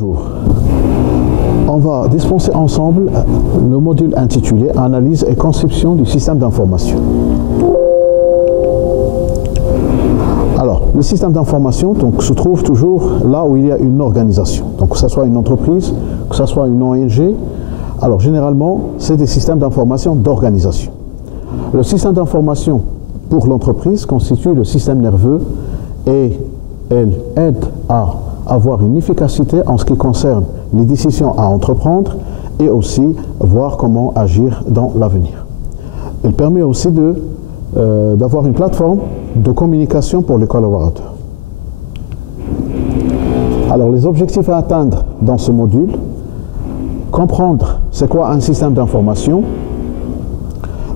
Bonjour. On va dispenser ensemble le module intitulé Analyse et conception du système d'information. Alors, le système d'information se trouve toujours là où il y a une organisation. Donc, que ce soit une entreprise, que ce soit une ONG, alors généralement, c'est des systèmes d'information d'organisation. Le système d'information pour l'entreprise constitue le système nerveux et elle aide à avoir une efficacité en ce qui concerne les décisions à entreprendre et aussi voir comment agir dans l'avenir. Il permet aussi d'avoir une plateforme de communication pour les collaborateurs. Alors les objectifs à atteindre dans ce module, comprendre c'est quoi un système d'information,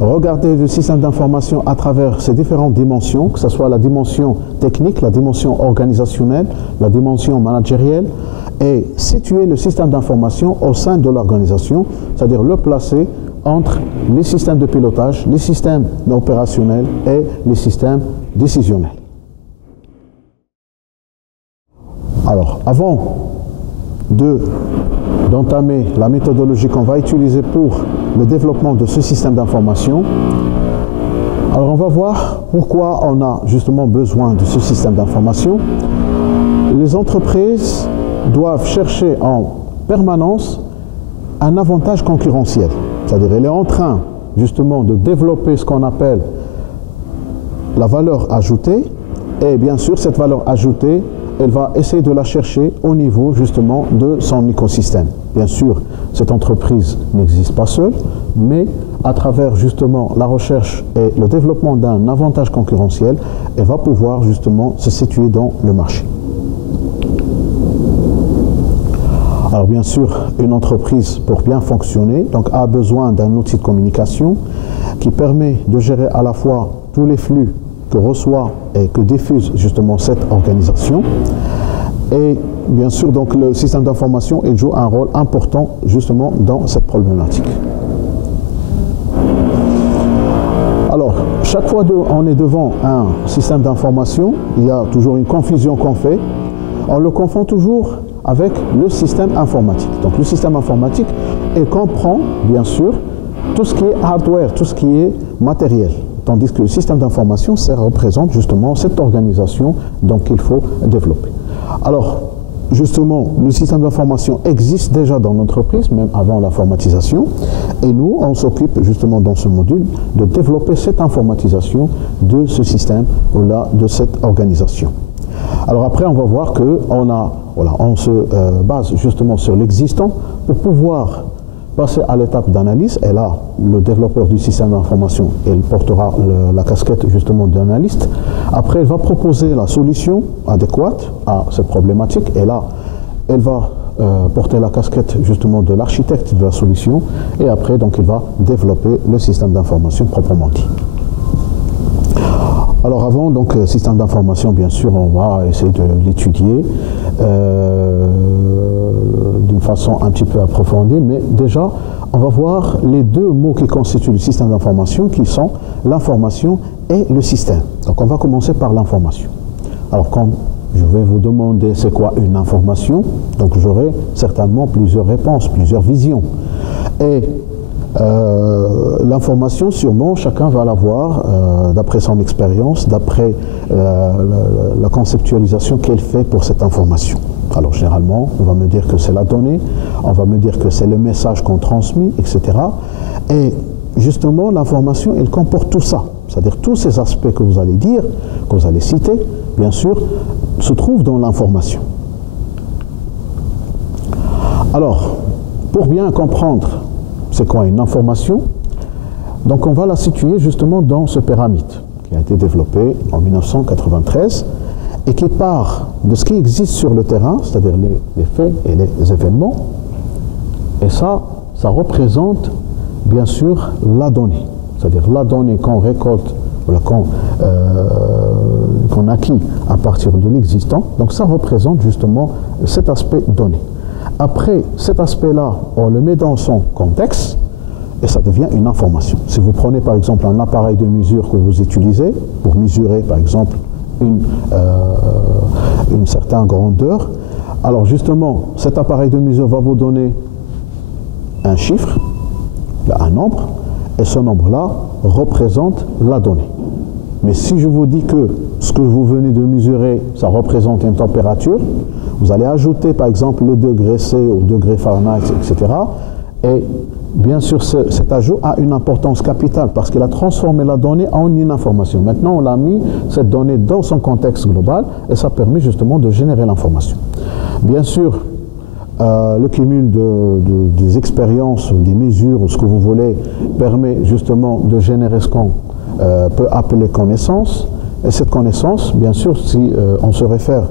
regarder le système d'information à travers ses différentes dimensions, que ce soit la dimension technique, la dimension organisationnelle, la dimension managérielle, et situer le système d'information au sein de l'organisation, c'est-à-dire le placer entre les systèmes de pilotage, les systèmes opérationnels et les systèmes décisionnels. Alors, avant d'entamer la méthodologie qu'on va utiliser pour le développement de ce système d'information, alors on va voir pourquoi on a justement besoin de ce système d'information. Les entreprises doivent chercher en permanence un avantage concurrentiel. C'est-à-dire qu'elle est en train justement de développer ce qu'on appelle la valeur ajoutée et bien sûr cette valeur ajoutée elle va essayer de la chercher au niveau justement de son écosystème. Bien sûr, cette entreprise n'existe pas seule, mais à travers justement la recherche et le développement d'un avantage concurrentiel, elle va pouvoir justement se situer dans le marché. Alors bien sûr, une entreprise pour bien fonctionner donc, a besoin d'un outil de communication qui permet de gérer à la fois tous les flux que reçoit et que diffuse justement cette organisation. Et bien sûr, donc, le système d'information il joue un rôle important justement dans cette problématique. Alors, chaque fois on est devant un système d'information, il y a toujours une confusion qu'on fait. On le confond toujours avec le système informatique. Donc le système informatique, il comprend bien sûr tout ce qui est hardware, tout ce qui est matériel. Tandis que le système d'information, ça représente justement cette organisation qu'il faut développer. Alors, justement, le système d'information existe déjà dans l'entreprise, même avant l'informatisation, et nous, on s'occupe justement dans ce module de développer cette informatisation de ce système, de cette organisation. Alors après, on va voir qu'on se base justement sur l'existant pour pouvoir passer à l'étape d'analyse, et là, le développeur du système d'information, il portera la casquette justement d'analyste. Après, il va proposer la solution adéquate à cette problématique, et là, elle va porter la casquette justement de l'architecte de la solution, et après, donc, il va développer le système d'information proprement dit. Alors avant, donc, système d'information, bien sûr, on va essayer de l'étudier d'une façon un petit peu approfondie, mais déjà, on va voir les deux mots qui constituent le système d'information, qui sont l'information et le système. Donc on va commencer par l'information. Alors quand je vais vous demander c'est quoi une information, donc j'aurai certainement plusieurs réponses, plusieurs visions. Et l'information, sûrement, chacun va l'avoir d'après son expérience, d'après la conceptualisation qu'elle fait pour cette information. Alors, généralement, on va me dire que c'est la donnée, on va me dire que c'est le message qu'on transmet, etc. Et justement, l'information, elle comporte tout ça. C'est-à-dire tous ces aspects que vous allez dire, que vous allez citer, bien sûr, se trouvent dans l'information. Alors, pour bien comprendre c'est quoi une information, donc on va la situer justement dans ce pyramide qui a été développé en 1993 et qui part de ce qui existe sur le terrain, c'est-à-dire les faits et les événements, et ça représente bien sûr la donnée, c'est-à-dire la donnée qu'on récolte, qu'on acquit à partir de l'existant, donc ça représente justement cet aspect donné. Après, cet aspect-là, on le met dans son contexte et ça devient une information. Si vous prenez par exemple un appareil de mesure que vous utilisez pour mesurer par exemple une certaine grandeur, Alors justement, cet appareil de mesure va vous donner un chiffre, un nombre, et ce nombre-là représente la donnée. Mais si je vous dis que ce que vous venez de mesurer, ça représente une température, vous allez ajouter par exemple le degré C au degré Fahrenheit, etc. Et bien sûr, cet ajout a une importance capitale parce qu'il a transformé la donnée en une information. Maintenant, on a mis cette donnée dans son contexte global et ça permet justement de générer l'information. Bien sûr, le cumul des expériences, des mesures, ou ce que vous voulez, permet justement de générer ce qu'on peut appeler connaissance. Et cette connaissance, bien sûr, si on se réfère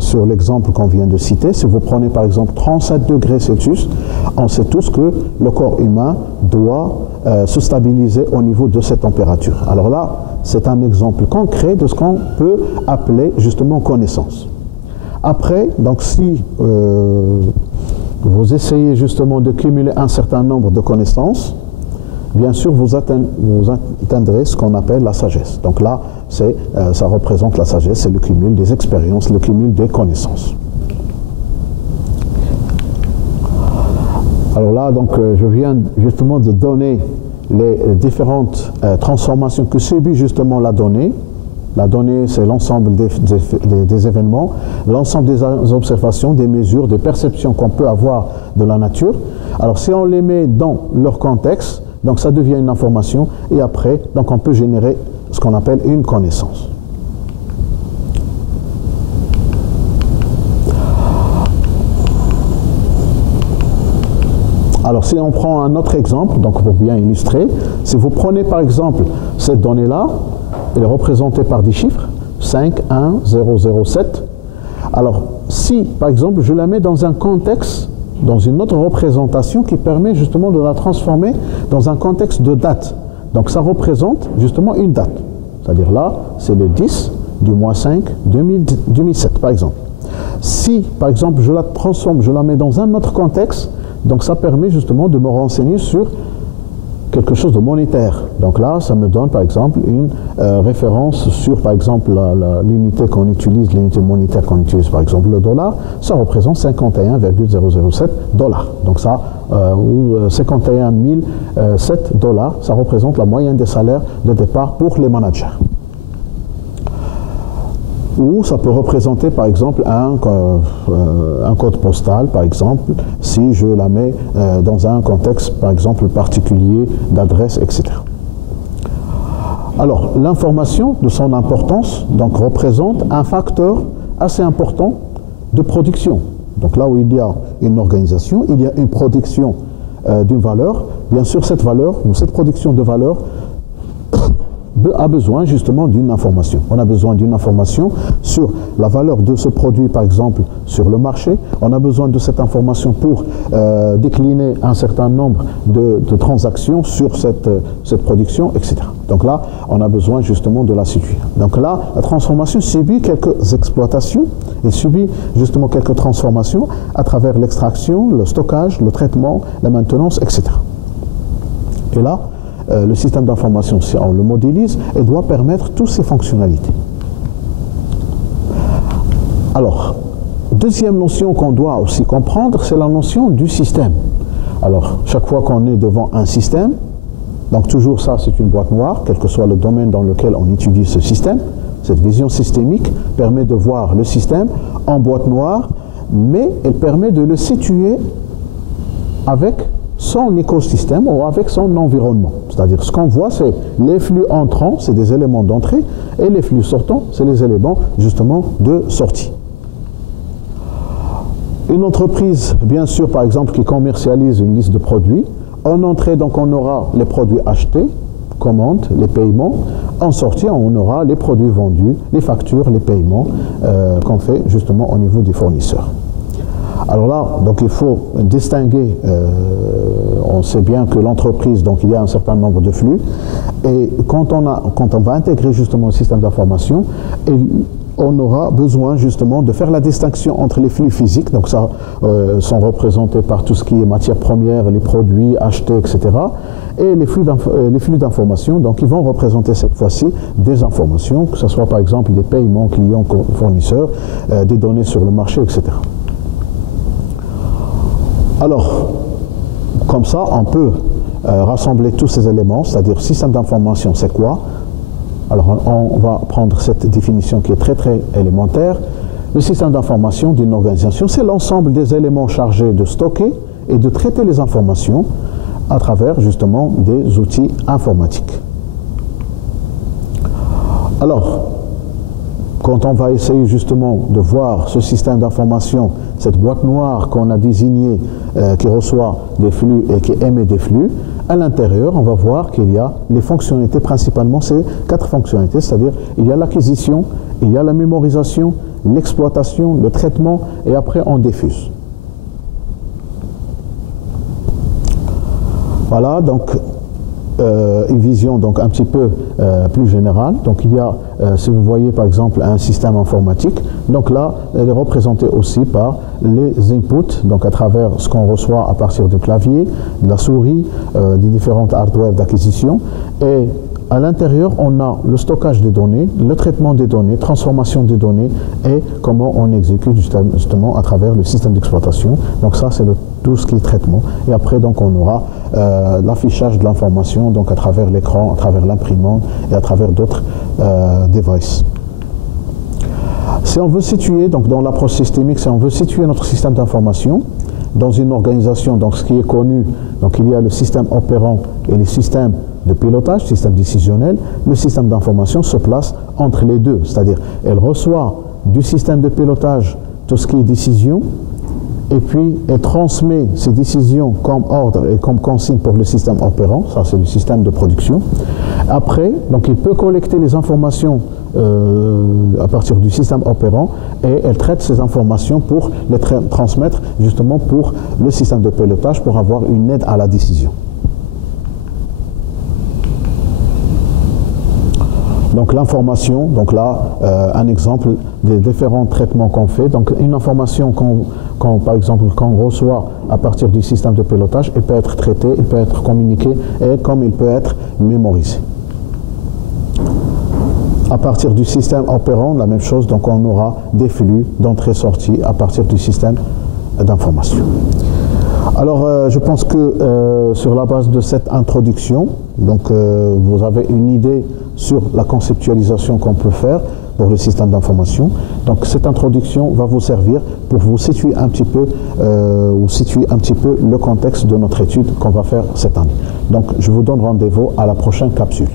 sur l'exemple qu'on vient de citer, si vous prenez par exemple 37 degrés Celsius, on sait tous que le corps humain doit se stabiliser au niveau de cette température. Alors là, c'est un exemple concret de ce qu'on peut appeler justement connaissance. Après, donc si vous essayez justement de cumuler un certain nombre de connaissances, bien sûr vous atteindrez ce qu'on appelle la sagesse. Donc là, ça représente la sagesse, c'est le cumul des expériences, le cumul des connaissances. Alors là, donc, je viens justement de donner les différentes transformations que subit justement la donnée. La donnée, c'est l'ensemble des événements, l'ensemble des observations, des mesures, des perceptions qu'on peut avoir de la nature. Alors, si on les met dans leur contexte, donc ça devient une information, et après, donc on peut générer ce qu'on appelle une connaissance. Alors, si on prend un autre exemple, donc pour bien illustrer, si vous prenez par exemple cette donnée-là, elle est représentée par des chiffres, 5, 1, 0, 0, 7. Alors, si, par exemple, je la mets dans un contexte, dans une autre représentation qui permet justement de la transformer dans un contexte de date. Donc, ça représente justement une date. C'est-à-dire là, c'est le 10 du mois 5 2007, par exemple. Si, par exemple, je la transforme, je la mets dans un autre contexte, donc ça permet justement de me renseigner sur quelque chose de monétaire. Donc là, ça me donne par exemple une référence sur par exemple l'unité qu'on utilise, l'unité monétaire qu'on utilise, par exemple le dollar, ça représente 51,007 dollars. Donc ça, ou 51 007 dollars, ça représente la moyenne des salaires de départ pour les managers. Ou ça peut représenter par exemple un code postal, par exemple, si je la mets dans un contexte par exemple particulier d'adresse, etc. Alors, l'information de son importance donc, représente un facteur assez important de production. Donc là où il y a une organisation, il y a une production d'une valeur. Bien sûr, cette valeur ou cette production de valeur a besoin justement d'une information. On a besoin d'une information sur la valeur de ce produit, par exemple, sur le marché. On a besoin de cette information pour décliner un certain nombre de transactions sur cette production, etc. Donc là, on a besoin justement de la situer. Donc là, la transformation subit quelques exploitations et subit justement quelques transformations à travers l'extraction, le stockage, le traitement, la maintenance, etc. Et là, le système d'information, si on le modélise, il doit permettre toutes ces fonctionnalités. Alors, deuxième notion qu'on doit aussi comprendre, c'est la notion du système. Alors, chaque fois qu'on est devant un système, donc toujours ça, c'est une boîte noire, quel que soit le domaine dans lequel on utilise ce système, cette vision systémique permet de voir le système en boîte noire, mais elle permet de le situer avec son écosystème ou avec son environnement. C'est-à-dire ce qu'on voit, c'est les flux entrants, c'est des éléments d'entrée, et les flux sortants, c'est les éléments justement de sortie. Une entreprise, bien sûr, par exemple, qui commercialise une liste de produits, en entrée, donc on aura les produits achetés, commandes, les paiements. En sortie, on aura les produits vendus, les factures, les paiements qu'on fait justement au niveau des fournisseurs. Alors là, donc il faut distinguer, on sait bien que l'entreprise, donc il y a un certain nombre de flux, et quand on va intégrer justement le système d'information, on aura besoin justement de faire la distinction entre les flux physiques, donc ça sont représentés par tout ce qui est matières premières, les produits achetés, etc. Et les flux d'informations, donc ils vont représenter cette fois-ci des informations, que ce soit par exemple des paiements clients, fournisseurs, des données sur le marché, etc. Alors, comme ça, on peut rassembler tous ces éléments, c'est-à-dire système d'information, c'est quoi? Alors, on va prendre cette définition qui est très très élémentaire. Le système d'information d'une organisation, c'est l'ensemble des éléments chargés de stocker et de traiter les informations à travers justement des outils informatiques. Alors, quand on va essayer justement de voir ce système d'information, cette boîte noire qu'on a désignée, qui reçoit des flux et qui émet des flux, à l'intérieur, on va voir qu'il y a les fonctionnalités, principalement ces 4 fonctionnalités, c'est-à-dire il y a l'acquisition, il y a la mémorisation, l'exploitation, le traitement, et après on diffuse. Voilà, donc une vision donc un petit peu plus générale. Donc il y a, si vous voyez par exemple un système informatique, donc là elle est représentée aussi par les inputs, donc à travers ce qu'on reçoit à partir du clavier, de la souris, des différentes hardware d'acquisition, et à l'intérieur, on a le stockage des données, le traitement des données, transformation des données et comment on exécute justement à travers le système d'exploitation. Donc ça, c'est tout ce qui est traitement. Et après, donc, on aura l'affichage de l'information donc à travers l'écran, à travers l'imprimante et à travers d'autres devices. Si on veut situer, donc dans l'approche systémique, si on veut situer notre système d'information dans une organisation, donc ce qui est connu, donc il y a le système opérant et les systèmes de pilotage, système décisionnel. Le système d'information se place entre les deux, c'est-à-dire elle reçoit du système de pilotage tout ce qui est décision, et puis elle transmet ces décisions comme ordre et comme consigne pour le système opérant, ça c'est le système de production. Après, donc il peut collecter les informations à partir du système opérant et elle traite ces informations pour les transmettre justement pour le système de pilotage pour avoir une aide à la décision. Donc l'information, donc là, un exemple des différents traitements qu'on fait. Donc une information par exemple, qu'on reçoit à partir du système de pilotage, elle peut être traitée, elle peut être communiquée et comme il peut être mémorisé. À partir du système opérant, la même chose, donc on aura des flux d'entrée-sortie à partir du système d'information. Alors, je pense que sur la base de cette introduction, donc vous avez une idée sur la conceptualisation qu'on peut faire pour le système d'information. Donc, cette introduction va vous servir pour vous situer un petit peu, le contexte de notre étude qu'on va faire cette année. Donc, je vous donne rendez-vous à la prochaine capsule.